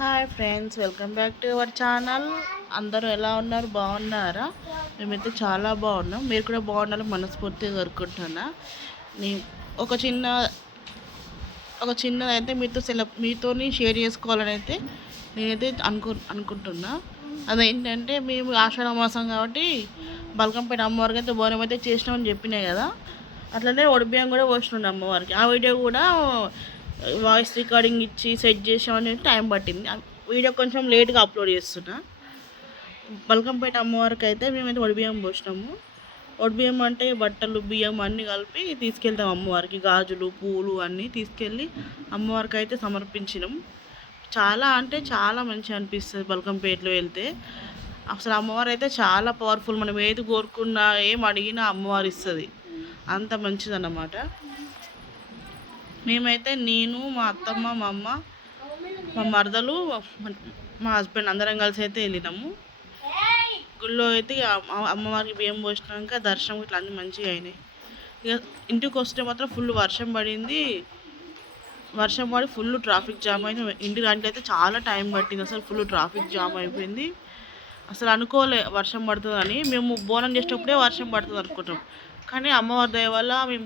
Hi friends, welcome back to our channel. అందరూ ఎలా ఉన్నారు? బాగున్నారా? మేమైతే చాలా బాగున్నాం. మీరు కూడా బాగున్నారని మనస్ఫూర్తిగా కోరుకుంటున్నా. నీ ఒక చిన్నదైతే మీతోని షేర్ చేసుకోవాలని అయితే నేనైతే అనుకుంటున్నా. అదేంటంటే మేము ఆషాఢ మాసం కాబట్టి బల్కంపేట అమ్మవారికి అయితే బోనం అయితే చేసినామని చెప్పినాయి కదా, అట్లనే ఒడిబియ్యం కూడా పోసినాం అమ్మవారికి. ఆ వీడియో కూడా వాయిస్ రికార్డింగ్ ఇచ్చి సెట్ చేసామని టైం పట్టింది. వీడియో కొంచెం లేట్గా అప్లోడ్ చేస్తున్నా. బల్కంపేట అమ్మవారికి అయితే మేమైతే ఒడిబియ్యం పోసినాము. ఒడిబియ్యం అంటే బట్టలు బియ్యం అన్నీ కలిపి తీసుకెళ్తాం అమ్మవారికి. గాజులు పూలు అన్నీ తీసుకెళ్ళి అమ్మవారికి అయితే సమర్పించినాం. చాలా అంటే చాలా మంచిగా అనిపిస్తుంది బల్కంపేటలో వెళ్తే. అసలు అమ్మవారు అయితే చాలా పవర్ఫుల్. మనం ఏది కోరుకున్నా ఏం అడిగినా అమ్మవారు ఇస్తుంది. అంత మంచిదన్నమాట. మేమైతే నేను, మా అత్తమ్మ, మా అమ్మ, మా మరదలు, మా హస్బెండ్ అందరం కలిసి అయితే వెళ్ళినాము. గుళ్ళో అయితే అమ్మవారికి బియ్యం పోసినాక దర్శనం ఇట్లా అన్నీ మంచిగా అయినాయి. ఇక ఇంటికి వస్తే మాత్రం ఫుల్ వర్షం పడింది. వర్షం పడి ఫుల్ ట్రాఫిక్ జామ్ అయింది. ఇంటికి రానికి అయితే చాలా టైం పట్టింది. అసలు ఫుల్ ట్రాఫిక్ జామ్ అయిపోయింది. అసలు అనుకోలే వర్షం పడుతుందని. మేము బోనం చేసేటప్పుడే వర్షం పడుతుంది అనుకుంటాం, కానీ అమ్మవారి దయ వల్ల మేము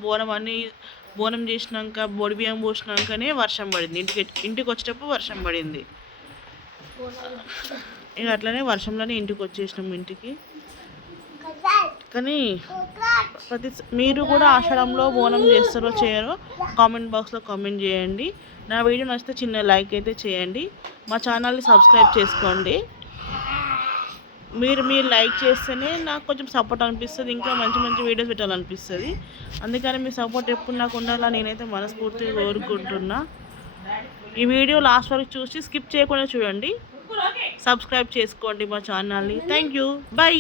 బోనం చేసినాక బియ్యం పోసినాకనే వర్షం పడింది. ఇంటికి వచ్చేటప్పుడు వర్షం పడింది. ఇక అట్లనే వర్షంలోనే ఇంటికి వచ్చేసినాము ఇంటికి. కానీ మీరు కూడా ఆషాఢంలో బోనం చేస్తారో చేయరో కామెంట్ బాక్స్లో కామెంట్ చేయండి. నా వీడియో నచ్చితే చిన్న లైక్ అయితే చేయండి. మా ఛానల్ని సబ్స్క్రైబ్ చేసుకోండి. మీరు లైక్ చేస్తేనే నాకు కొంచెం సపోర్ట్ అనిపిస్తుంది, ఇంకా మంచి మంచి వీడియోస్ పెట్టాలనిపిస్తుంది. అందుకని మీ సపోర్ట్ ఎప్పుడు నాకు ఉండాలని నేనైతే మనస్ఫూర్తిగా కోరుకుంటున్నా. ఈ వీడియో లాస్ట్ వరకు చూసి స్కిప్ చేయకుండా చూడండి. సబ్స్క్రైబ్ చేసుకోండి మా ఛానల్ని. Thank you. బై.